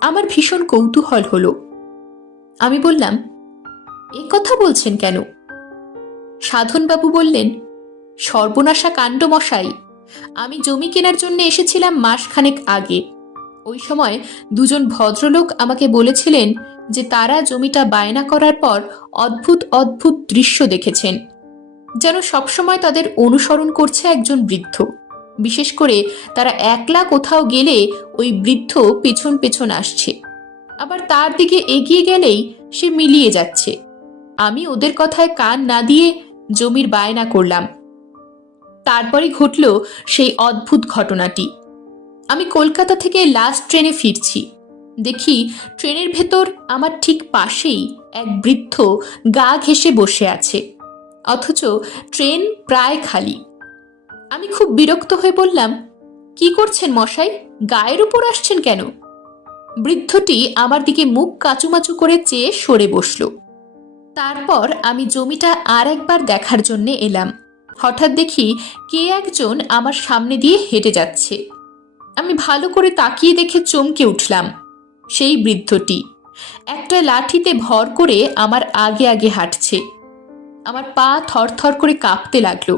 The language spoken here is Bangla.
আমার ভীষণ কৌতূহল হলো। আমি বললাম, এ কথা বলছেন কেন? সাধনবাবু বললেন, সর্বনাশা কাণ্ড মশাই, আমি জমি কেনার জন্য এসেছিলাম মাসখানেক আগে। ওই সময় দুজন ভদ্রলোক আমাকে বলেছিলেন যে তারা জমিটা বায়না করার পর অদ্ভুত অদ্ভুত দৃশ্য দেখেছেন, যেন সবসময় তাদের অনুসরণ করছে একজন বৃদ্ধ। বিশেষ করে তারা একলা কোথাও গেলে ওই বৃদ্ধ পেছন পেছন আসছে। আবার তার দিকে এগিয়ে গেলেই সে মিলিয়ে যাচ্ছে। আমি ওদের কথায় কান না দিয়ে জমির বায়না করলাম। তারপরে ঘটল সেই অদ্ভুত ঘটনাটি। আমি কলকাতা থেকে লাস্ট ট্রেনে ফিরছি। দেখি ট্রেনের ভেতর আমার ঠিক পাশেই এক বৃদ্ধ গা ঘেঁষে বসে আছে। অথচ ট্রেন প্রায় খালি। আমি খুব বিরক্ত হয়ে বললাম, কি করছেন মশাই? গায়ের উপর আসছেন কেন? বৃদ্ধটি আমার দিকে মুখ কাচুমাচু করে চেয়ে সরে বসল। তারপর আমি জমিটা আর একবার দেখার জন্য এলাম। হঠাৎ দেখি কে একজন আমার সামনে দিয়ে হেঁটে যাচ্ছে। আমি ভালো করে তাকিয়ে দেখে চমকে উঠলাম, সেই বৃদ্ধটি। একটা লাঠিতে ভর করে আমার আগে আগে হাঁটছে। আমার পা থরথর করে কাঁপতে লাগল।